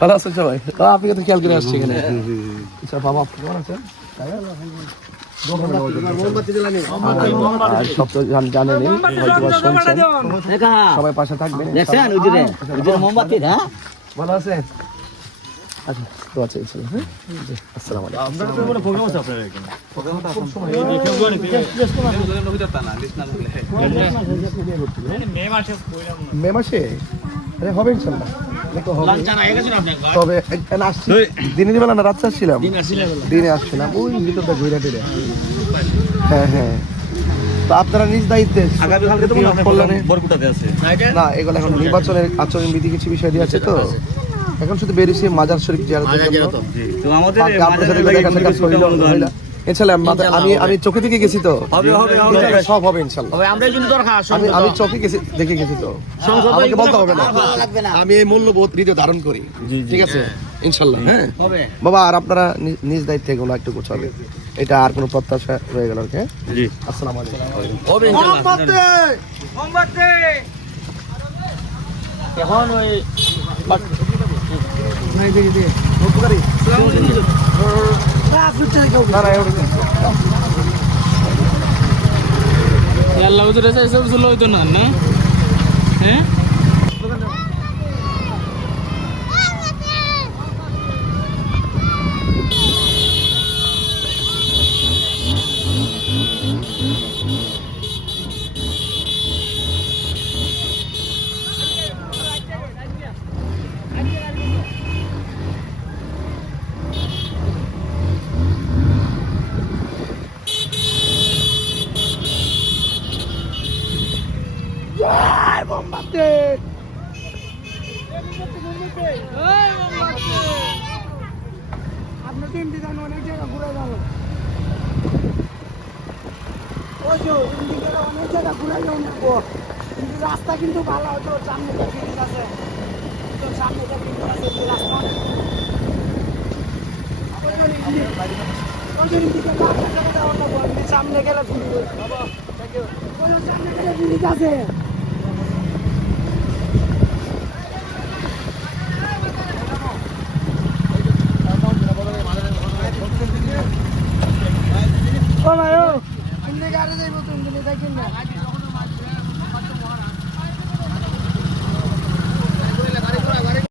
ভালো আছেন সবাই? আপনি তো খেয়াল করে আসছেন এখানে। আচ্ছা বাবা, আপনি কেমন আছেন? আর সব তো জানেনই, হয়তো বা শুনছেন। সবাই পাশে থাকবেন। ভালো আছেন? আচ্ছা, তো আছে হ্যাঁ। আসসালামু আলাইকুম। মে মাসে হবে ইনশাল্লাহ। তবে আসছি দিনের বেলা না রাত্রে আসছিলাম? দিনে আসছিলাম, ওই ভিতরটা ঘুরে ফিরে। হ্যাঁ হ্যাঁ, তো আপনারা নিজ দায়িত্বে না, এগুলো এখন নির্বাচনের আচরণবিধি কিছু বিষয় দিয়ে আছে, তো এখন শুধু বেরিয়েছি মাজার শরীফ জিয়ারতের জন্য। আমি চোখে থেকে গেছি, তো সব হবে ইনশাল্লাহ। আমি চোখে গেছি, দেখে গেছি, তো আমাকে বলতে হবে না, আমি এই মূল্যবোধ হৃদয়ে ধারণ করি। ঠিক আছে ইনশাল্লাহ। হ্যাঁ বাবা, আর আপনারা নিজ দায়িত্বে এগুলো একটু গোছাবে, এটা আর কোনো প্রত্যাশা রয়ে গেল। ওকে, আসসালামু আলাইকুম। এখন ওই হ্যাঁ আপনার তিনটি যান অনেক জায়গা ঘুরে যাবো, অনেক জায়গা ঘুরে যাবো, কিন্তু রাস্তা কিন্তু ভালো হতো। সামনে ব্রিজ আছে, সামনে ব্রিজ আছে, রাস্তা সামনে গেলে ব্রিজ আছে।